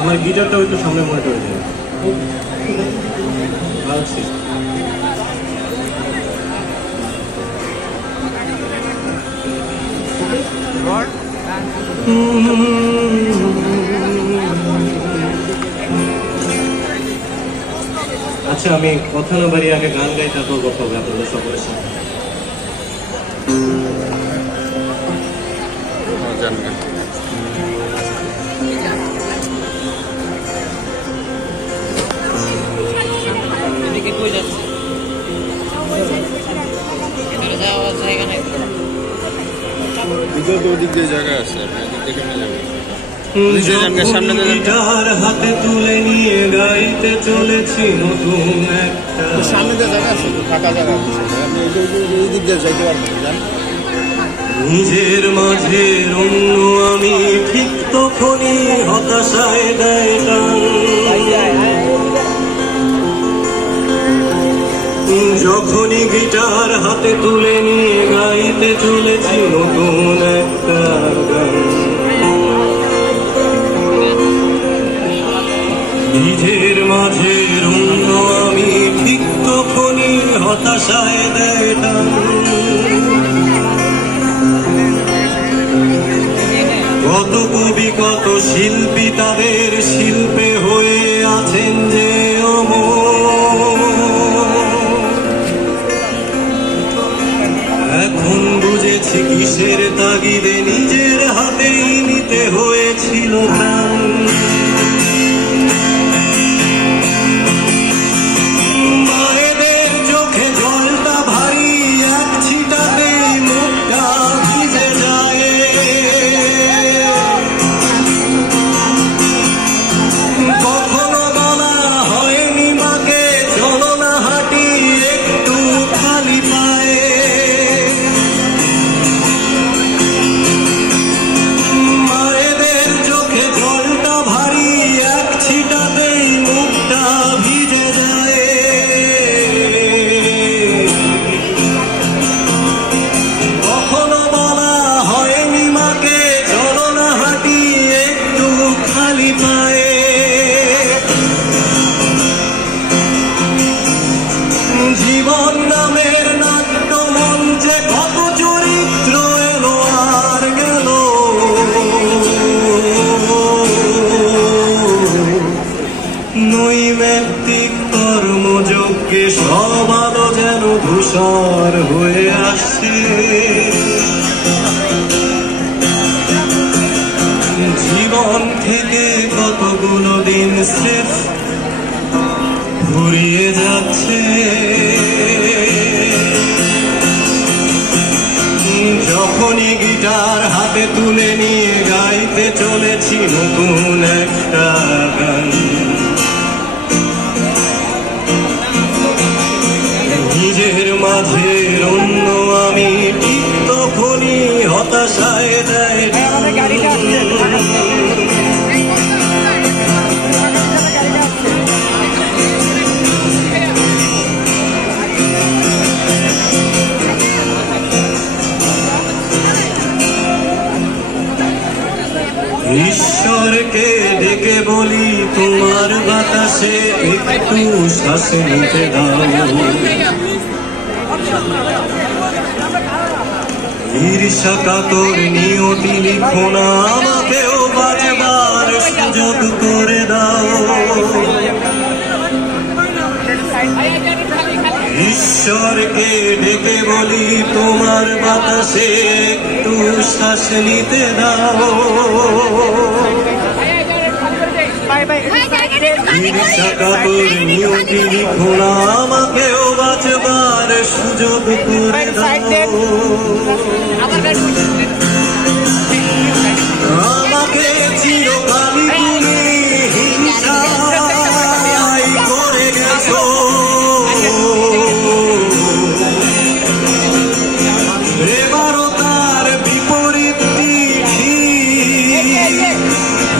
আমার গিটারটাও একটু সামনে মনে করে দেবে। আচ্ছা, আমি কথা না বাড়িয়ে আগে গান গাই, তারপর কথা হবে আপনাদের সকলের সাথে। গিটার হাতে তুলে নিয়ে গাইতে চলেছি নতুন একটা, সামনে জায়গা আছে, ফাঁকা জায়গা আছে, নিজের মাঝে অন্য আমি ঠিক তখনই হতাশায় দেয় টান। যখনই গিটার হাতে তুলে নিয়ে গাইতে চলেছি নতুন একটা গান, নিজের মাঝে অন্য আমি ঠিক তখনই হতাশায় দেয় টান। কত কবি কত শিল্পী তাদের শিল্পে হয়ে আছেন যে এখন বুঝেছি কিসের তাগিদে নিজের হাতেই নিতে হয়েছিল প্রাণ। মায়েদের চোখে জলটা ভারী এক ছিটাতেই মুখটা ভিজে যায়। কখনো বলা হয়নি মাকে চলো না হাঁটি একটু খালি পায়ে। মায়েদের চোখে জলটা ভারী এক ছিটাতেই মুখটা ভিজে যায়। কখনো বলা হয়নি মাকে চলো না হাঁটি একটু খালি পায়ে। জীবন নামের নাট্য মঞ্চে কত চরিত্র এলো আর গেল, নৈমিত্তিক কর্মযজ্ঞে সব আলো যেন ধূসর হয়ে আসছে। জীবন থেকে কতগুলো দিন স্রেফ ঘুরিয়ে যাচ্ছে। যখনই গিটার হাতে তুলে নিয়ে গাইতে চলেছি নতুন একটা গান, নিজের মাঝে অন্য আমি ঠিক তখনই হতাশায় দেয়। ঈশ্বরকে ডেকে বলি তোমার বাতাসে একটু শ্বাস নিতে দাও। ঈর্ষা কাতর নিয়তি লিখো না আমাকেও বাঁচবার সুযোগ করে দাও। ঈশ্বরকে ডেকে বলি তোমার বাতাসে একটু শ্বাস নিতে দাও। ঈর্ষা কাতর নিয়তি লিখো না আমাকেও বাঁচবার সুযোগ করে দাও। আমাকে চিরকালই তুমি হিংসায় করে গেছো। এবারও তার বিপরীতটি ঠিক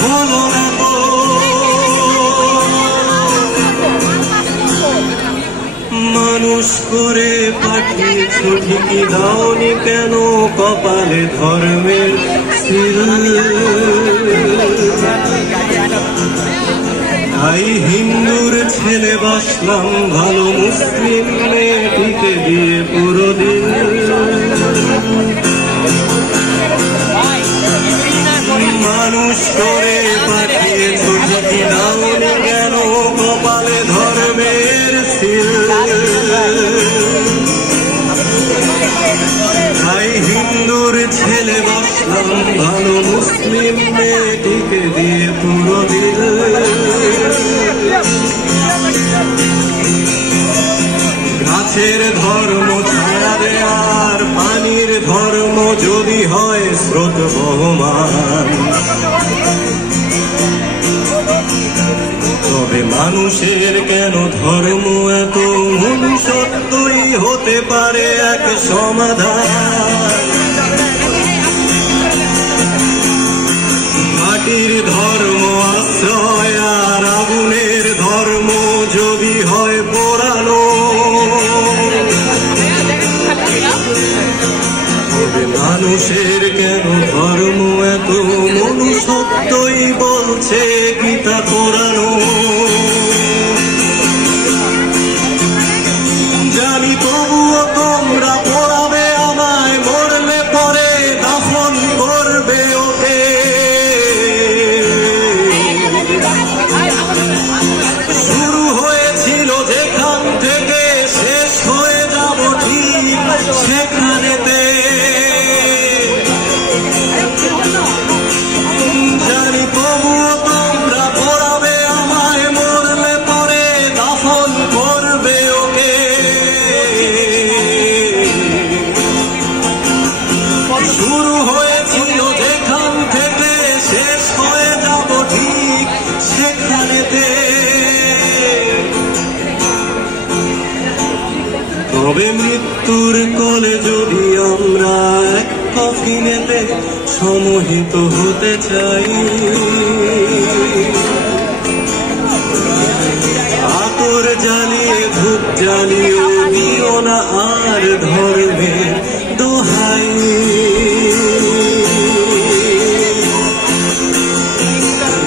হলো না তো। মানুষ করে পাঠিয়েছ ঠিকই দাওনি কেন কপালে ধর্মের সিল। তাই হিন্দুর ছেলে বাসলাম ভালো মুসলিম মেয়েটিকে দিয়ে পুরো দিন। মানুষ করে পাঠিয়েছ ঠিকই দাওনি কেন কপালে ধর্মের সিল। তাই হিন্দুর ছেলে বাসলাম ভালো মুসলিম মেয়েটিকে দিয়ে পুরো দিল। গাছের ধর্ম ছাড়া আর পানির ধর্ম যদি হয় স্রোত বহমান, তবে মানুষের কেন ধর্ম এত মনুষ্যত্বই হতে পারে এক সমাধান। মাটির ধর্ম আশ্রয় আর আগুনের ধর্ম যদি হয় পোড়ানো, তবে মানুষের কেন ধর্ম এত মনুষ্যত্বই বলছে গীতা পোড়ানো। জানি তবুও তোমরা পোড়াবে আমায়, মরলে পরে দাফন করবে ওকে। শুরু হয়েছিল যেখান থেকে শেষ হয়ে যাব ঠিক সেখানেতে। জানি তবুও তোমরা পোড়াবে আমায়, মরলে পরে দাফন করবে ওকে। শুরু হয়েছিল যেখান থেকে শেষ হয়ে যাব ঠিক সেখানেতে। তবে মৃত্যুর কোলে যদি আমরা এক কফিনেতে সমহিত হতে চাই, আতর জ্বালিয়ে ধূপ জ্বালিয়ে দিও না আর ধর্মের দোহাই।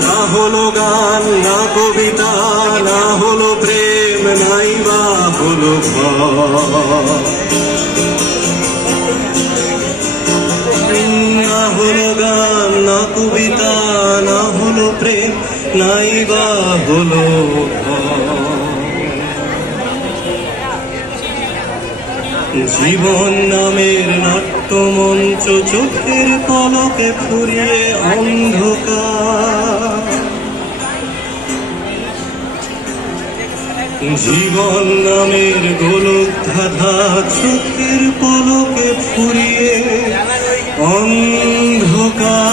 না হলো গান না কবিতা না হলো প্রেম নাই বা হলো ভয়। না হলো গান না কবিতা না হলো প্রেম নাই বা হলো জীবন নামের নাট্যমঞ্চ চোখের পলকে ফুরিয়ে অন্ধকার। জীবন নামের গোলক ধাঁধা চোখের পলকে ফুরিয়ে অন্ধকার।